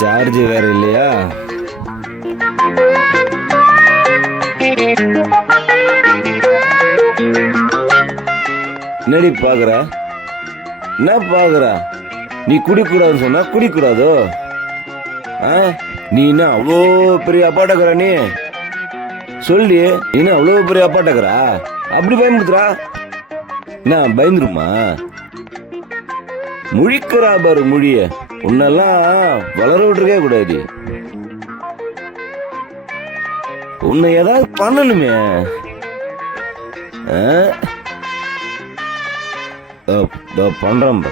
Charge வேற இல்லையா? என்னடி பாக்குற? என்ன பாக்குற? நீ குடிக்கூடாதுன்னு சொன்னா குடிக்கூடாதோ? ஆ நீ என்ன அவ்வளோ பெரிய அப்பாட்டக்கரா நீ? சொல்லி நீ என்ன அவ்வளோ பெரிய அப்பாட்டக்கிறா அப்படி பயன்படுத்துறா என்ன பயந்துருமா? முழிக்கிறா பாரு மொழிய. உன்னெல்லாம் வளர விட்டுருக்கே கூடாது. உன்னை ஏதாவது பண்ணணுமே. ஆ? பண்றேன்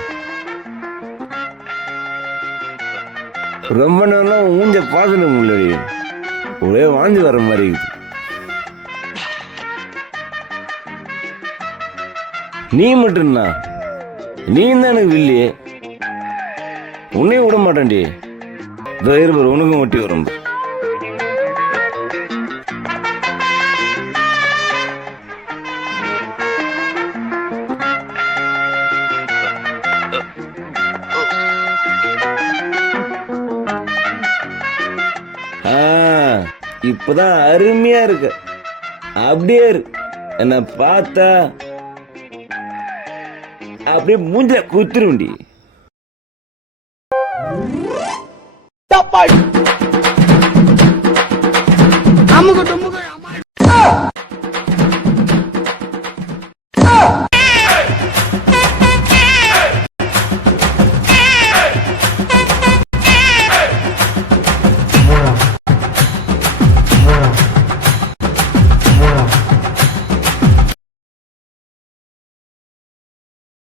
ரொம்ப நேரம் ஊஞ்ச பார்க்கணும் முன்னாடி. ஒரே வாந்தி வர மாதிரி இருக்குது. நீ மட்டும்தான் நீ தான் எனக்கு வில்லி உன்னையும் விட மாட்டேன்டி. இதோ இருப்பார் உனக்கும் ஒட்டி வரும். இப்பதான் அருமையா இருக்கு. அப்படியே இருக்கு என்ன பார்த்தா அப்படியே மூஞ்சில குத்துருண்டி அம்முகட்டும்